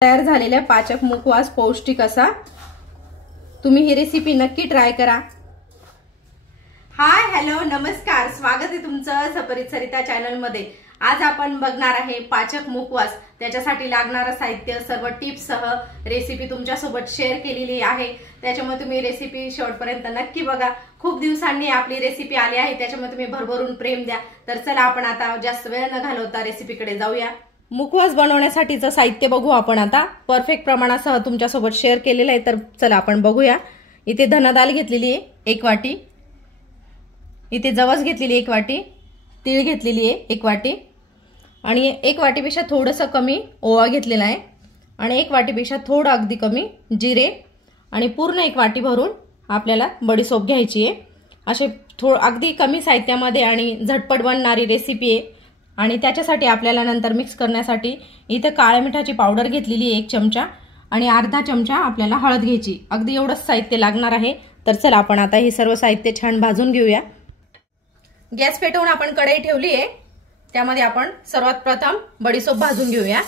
तयार झालेल्या पाचक मुखवास पौष्टिक असा। तुम्ही ही रेसिपी नक्की ट्राय करा। हाय हॅलो नमस्कार, स्वागत आहे तुमचं सपरित सरिता चॅनल मध्ये। आज आपण बघणार आहे पाचक मुखवास। त्याच्यासाठी लागणारे साहित्य सर्व टिप्स सह रेसिपी तुमच्या सोबत शेअर केलेली आहे, त्याच्यामुळे तुम्ही रेसिपी शेवटपर्यंत नक्की बघा। खूप दिवसांनी आपली रेसिपी आली आहे, त्याच्यामुळे तुम्ही भरभरून प्रेम द्या। तर चला आपण आता जास्त वेळ न घालवता रेसिपीकडे जाऊया। मुखवास बनवण्यासाठीचं साहित्य बघू आपण आता। परफेक्ट प्रमाणासह तुमच्या सोबत शेअर केलेलं आहे, तर चला आपण बघूया। इथे धना डाळ घेतलेली आहे 1 वाटी, इथे जवस घेतलेली 1 वाटी, तीळ घेतलेली आहे 1 वाटी आणि 1 वाटीपेक्षा थोडंसं कमी ओवा घेतलेला आहे आणि 1 वाटीपेक्षा थोडं अगदी कमी जिरे आणि पूर्ण 1 वाटी भरून आपल्याला बडीशोप घ्यायची आहे। असे अगदी कमी साहित्यामध्ये आणि झटपट बनणारी रेसिपी आहे। आणि त्याच्यासाठी आपल्याला नंतर मिक्स करण्यासाठी इथे काळ्या मिठाची पावडर घेतलेली आहे 1 चमचा आणि अर्धा चमचा आपल्याला हळद घ्यायची। अगदी एवढंच साहित्य लागणार आहे। तर चला आपण आता हे सर्व साहित्य छान भाजून घेऊया। गॅस पेटवून आपण कढई ठेवली आहे, त्यामध्ये आपण सर्वात प्रथम बडीशोप भाजून घेऊया।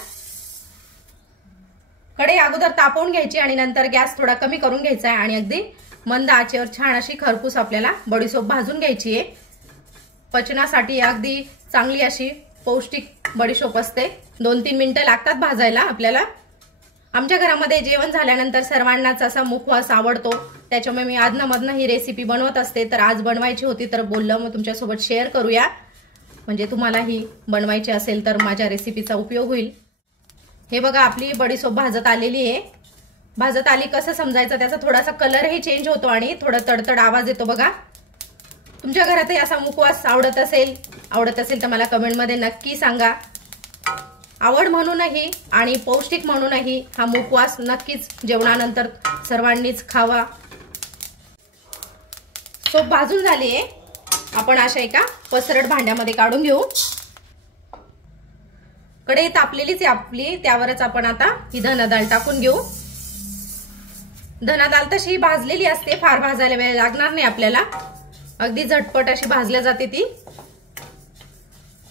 कढई अगोदर तापवून घ्यायची आणि नंतर गॅस थोडा कमी करून घ्यायचा आहे आणि अगदी मंद आचेवर छान अशी खरपूस आपल्याला बडीशोप भाजून घ्यायची आहे। पचनासाठी अगदी चांगली अशी पौष्टिक बडीशोप असते। 2-3 मिनिटं लागतात भाजायला आपल्याला। आमच्या घरामध्ये जेवण झाल्यानंतर सर्वांनाच असा मुखवास आवडतो, त्याच्यामुळे मी आदनमधनं ही रेसिपी बनवत असते। तर आज बनवायची होती तर बोललं मग तुमच्यासोबत शेअर करूया, म्हणजे तुम्हाला ही बनवायची असेल तर माझ्या रेसिपीचा उपयोग होईल। हे बघा आपली बडीशोप भाजत आलेली आहे। भाजत आली कसं समजायचं, त्याचा थोडासा कलरही चेंज होतो आणि थोडा तडतड आवाज येतो बघा। तुमच्या घरातही असा मुखवास आवडत असेल तर मला कमेंट मध्ये नक्की सांगा। आवड म्हणूनही आणि पौष्टिक म्हणूनही हा मुखवास नक्कीच जेवणानंतर सर्वांनीच खावा। सोप भाजून झाली आहे, आपण अशा एका पसरट भांड्यामध्ये काढून घेऊ। कढई तापलेलीच आहे आपली, त्यावरच आपण आता ही धना डाळ टाकून घेऊ। धना डाळ तशी भाजलेली असते, फार भाजायला वेळ लागणार नाही आपल्याला, अगदी झटपट अशी भाजल्या जाते ती।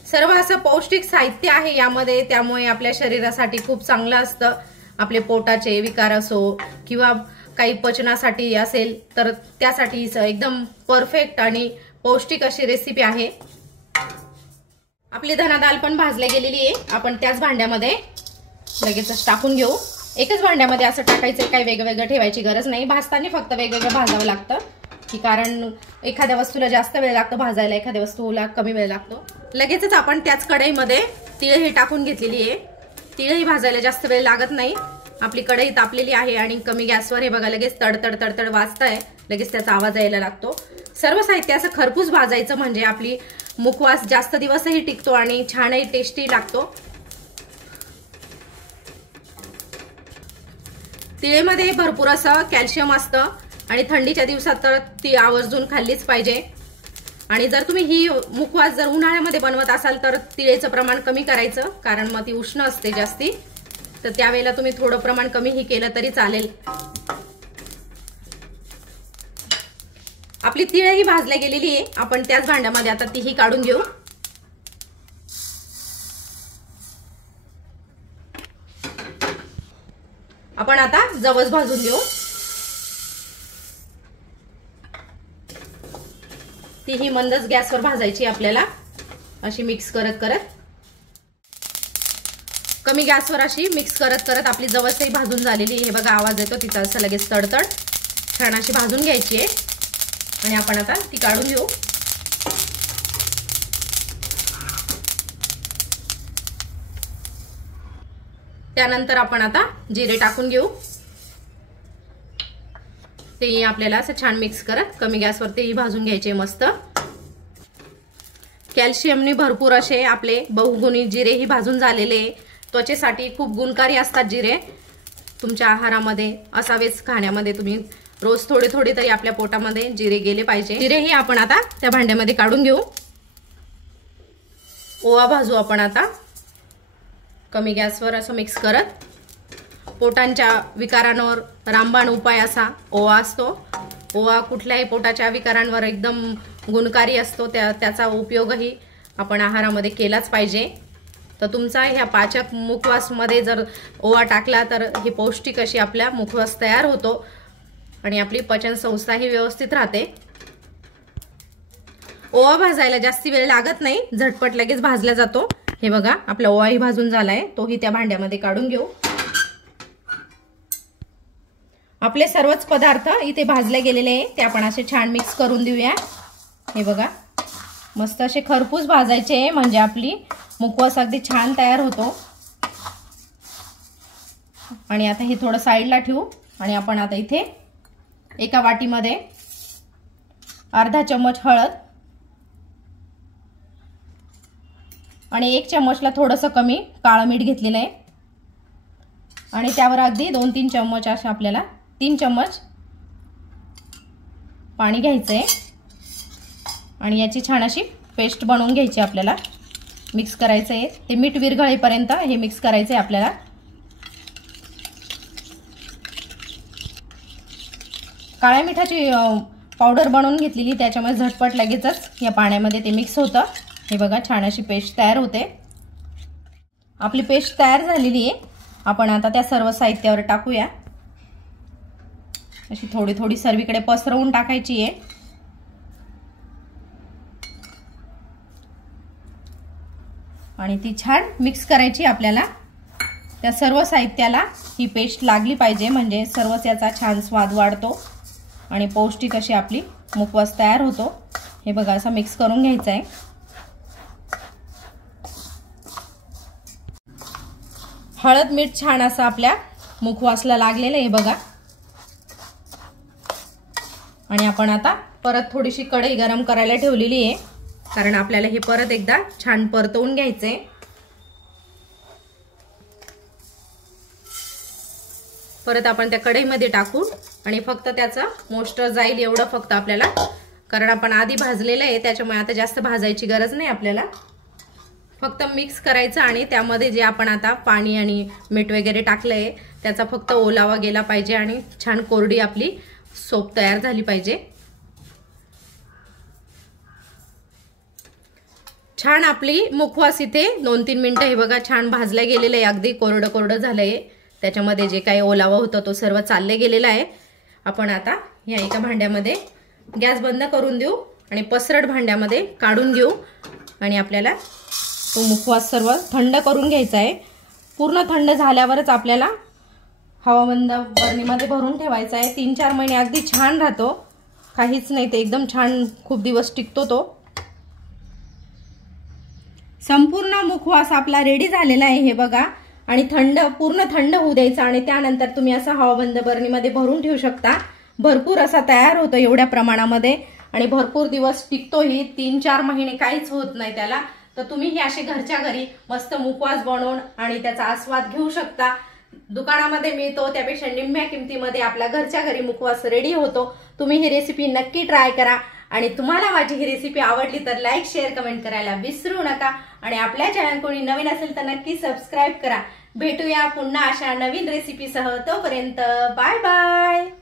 सर्व असं पौष्टिक साहित्य आहे यामध्ये, त्यामुळे आपल्या शरीरासाठी खूप चांगलं असतं। आपले पोटाचे विकार असो किंवा काही पचनासाठी असेल तर त्यासाठी एकदम परफेक्ट आणि पौष्टिक अशी रेसिपी आहे। आपली धना डाळ पण भाजल्या गेलेली आहे, आपण त्याच भांड्यामध्ये लगेचच टाकून घेऊ। एकच भांड्यामध्ये असं टाकायचं, काही वेगवेगळं ठेवायची गरज नाही। भाजताना फक्त वेगवेगळं भाजावं लागतं, की कारण एखाद्या वस्तूला जास्त वेळ लागतो भाजायला, एखाद्या वस्तूला कमी वेळ लागतो। लगेचच आपण त्याच कढईमध्ये तीळही टाकून घेतलेली आहे। तीळही भाजायला जास्त वेळ लागत नाही। आपली कढई तापलेली आहे आणि कमी गॅसवर हे बघा लगेच तडतड तडतड वाजतंय, लगेच त्याचा आवाज यायला लागतो। सर्व साहित्य असं खरपूस भाजायचं, म्हणजे आपली मुखवास जास्त दिवसही टिकतो आणि छानही टेस्टी लागतो। तिळेमध्ये भरपूर असं कॅल्शियम असतं आणि थंडीच्या दिवसात तर ती आवर्जून खाल्लीच पाहिजे। आणि जर तुम्ही ही मुखवास जर उन्हाळ्यामध्ये बनवत असाल तर तिळेचं प्रमाण कमी करायचं, कारण मग ती उष्ण असते जास्ती, तर त्यावेळेला तुम्ही थोडं प्रमाण कमी ही केलं तरी चालेल। आपली तिळही भाजल्या गेलेली आहे, आपण त्याच भांड्यामध्ये आता तीही काढून घेऊ। आपण आता जवस भाजून घेऊ। तीही मंदच गॅसवर भाजायची आपल्याला, अशी मिक्स करत करत, कमी गॅसवर अशी मिक्स करत करत आपली जवसही भाजून झालेली। हे बघा आवाज येतो तिचा, असं लगेच तडतड छान अशी भाजून घ्यायची आहे आणि आपण आता ती काढून घेऊ। त्यानंतर आपण आता जिरे टाकून घेऊ। ते आपल्याला असं छान मिक्स करत कमी गॅसवर तेही भाजून घ्यायचे मस्त। कॅल्शियमने भरपूर असे आपले बहुगुणी जिरेही भाजून झालेले, त्वचेसाठी खूप गुणकारी असतात जिरे। तुमच्या आहारामध्ये असावेच, खाण्यामध्ये तुम्ही रोज थोडे थोडे तरी आपल्या पोटामध्ये जिरे गेले पाहिजे। जिरेही आपण आता त्या भांड्यामध्ये काढून घेऊ। ओवा भाजू आपण आता कमी गॅसवर असं मिक्स करत। पोटांच्या विकारांवर रामबाण उपाय असा ओवा असतो। ओवा कुठल्याही पोटाच्या विकारांवर एकदम गुणकारी असतो, त्याचा उपयोगही आपण आहारामध्ये केलाच पाहिजे। तर तुमचा ह्या पाचक मुखवासमध्ये जर ओवा टाकला तर ही पौष्टिक अशी आपल्या मुखवास तयार होतो आणि आपली पचन संस्था ही व्यवस्थित राहते। ओवा भाजायला जास्ती वेळ लागत नाही, झटपट लगेच भाजला जातो। हे बघा आपला ओवाही भाजून झालाय, तोही त्या भांड्यामध्ये काढून घेऊ। आपले सर्वच पदार्थ इथे भाजले गेलेले आहे, ते आपण असे छान मिक्स करून देऊया। हे बघा मस्त असे खरपूस भाजायचे, म्हणजे आपली मुखवास अगदी छान तयार होतो। आणि आता हे थोडं साईडला ठेवू आणि आपण आता इथे एका वाटीमध्ये अर्धा चम्मच हळद आणि 1 चम्मचला थोडंसं कमी काळं मीठ घेतलेलं आहे आणि त्यावर अगदी 2-3 चम्मच असे आपल्याला 3 चम्मच पाणी घ्यायचंय आणि याची छान अशी पेस्ट बनवून घ्यायची आपल्याला। मिक्स करायचं आहे, ते मीठ विरघळेपर्यंत हे मिक्स करायचं आहे आपल्याला। काळ्या मिठाची पावडर बनवून घेतलेली, त्याच्यामुळे झटपट लगेचच या पाण्यामध्ये ते मिक्स होतं। हे बघा छान अशी पेस्ट तयार होते। आपली पेस्ट तयार झालेली आहे, आपण आता त्या सर्व साहित्यावर टाकूया। अशी थोडी थोडी सर्वीकडे पसरवून टाकायची आहे आणि ती छान मिक्स करायची आपल्याला। त्या सर्व साहित्याला ही पेस्ट लागली पाहिजे, म्हणजे सर्वच याचा छान स्वाद वाढतो आणि पौष्टिक अशी आपली मुखवास तयार होतो। हे बघा असं मिक्स करून घ्यायचं आहे। हळद मीठ छान असं आपल्या मुखवासला लागलेलं आहे बघा। आणि आपण आता परत थोडीशी कढई गरम करायला ठेवलेली आहे, कारण आपल्याला हे परत एकदा छान परतवून घ्यायचंय। परत आपण त्या कढईमध्ये टाकू आणि फक्त त्याचा मोस्टर जाईल एवढं फक्त आपल्याला, कारण आपण आधी भाजलेलं आहे त्याच्यामुळे आता जास्त भाजायची गरज नाही आपल्याला। फक्त मिक्स करायचं आणि त्यामध्ये जे आपण आता पाणी आणि मीठ वगैरे टाकलंय त्याचा फक्त ओलावा गेला पाहिजे आणि छान कोरडी आपली सोप तयार झाली पाहिजे। छान आपली मुखवास इथे 2-3 मिनिटं हे बघा छान भाजल्या गेलेलं आहे, अगदी कोरडं कोरडं झालंय। त्याच्यामध्ये जे काही ओलावा होता तो सर्व चालले गेलेला आहे। आपण आता या एका भांड्यामध्ये गॅस बंद करून देऊ आणि पसरट भांड्यामध्ये काढून घेऊ आणि आपल्याला तो मुखवास सर्व थंड करून घ्यायचा आहे। पूर्ण थंड झाल्यावरच आपल्याला हवाबंद बरणीमध्ये भरून ठेवायचा आहे। 3-4 महिने अगदी छान राहतो, काहीच नाही, ते एकदम छान खूप दिवस टिकतो तो। संपूर्ण मुखवास आपला रेडी झालेला आहे हे बघा। आणि पूर्ण थंड होऊ द्यायचा आणि त्यानंतर तुम्ही असा हवाबंद बरणीमध्ये भरून ठेवू शकता। भरपूर असा तयार होतो एवढ्या प्रमाणामध्ये आणि भरपूर दिवस टिकतो ही, 3-4 महिने काहीच होत नाही त्याला। तर तुम्ही हे असे घरच्या घरी मस्त मुखवास बनवून आणि त्याचा आस्वाद घेऊ शकता। दुकानामध्ये मिळतो त्यापेक्षा निम्म्या किमतीमध्ये आपल्या घरच्या घरी मुखवास रेडी होतो। तुम्ही ही रेसिपी नक्की ट्राय करा आणि तुम्हाला माझी ही रेसिपी आवडली तर लाईक शेअर कमेंट करायला विसरू नका आणि आपल्या चॅनल कोणी नवीन असेल तर नक्की सबस्क्राइब करा। भेटूया पुन्हा अशा नवीन रेसिपीसह, तोपर्यंत बाय बाय।